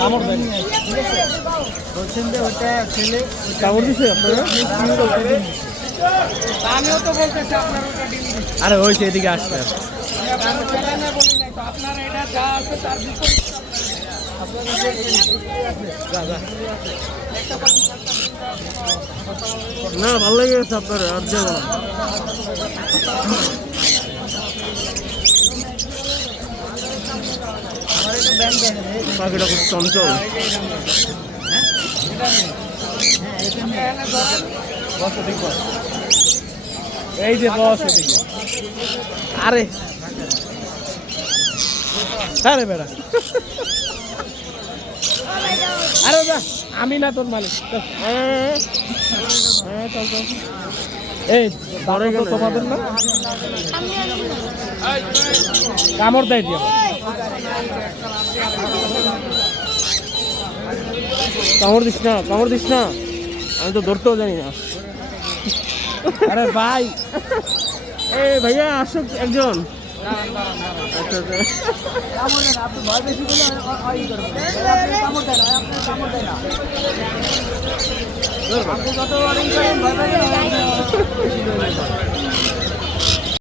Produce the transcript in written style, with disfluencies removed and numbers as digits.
কামড় দেন কামড় দিছে আপনারা? আমিও তো বলতেছি আপনার ওটা ডিম দিচ্ছে। আরে হয়েছে এদিকে আসতে আপনারা এটা যা আছে তার বিপরীত না ভালো লেগে গেছে আপনার আর যাবো না পাখিটা খুব চঞ্চল এই যে বস এদিকে আরে আরে বেড়া আরে যা আমি না তোর মালিক। হ্যাঁ চল চল এই ধরে গেল তোমাদের না কামড় দেয় দিয়ে কামড় দিস না কামড় দিস না আমি তো ধরতেও জানি না আরে ভাই এই ভাইয়া আসো একজন আচ্ছা আপনি ভয় বেশি করলে কামড় দেয় না, আপনি কামড় দেয় না। আপনি যত ভয়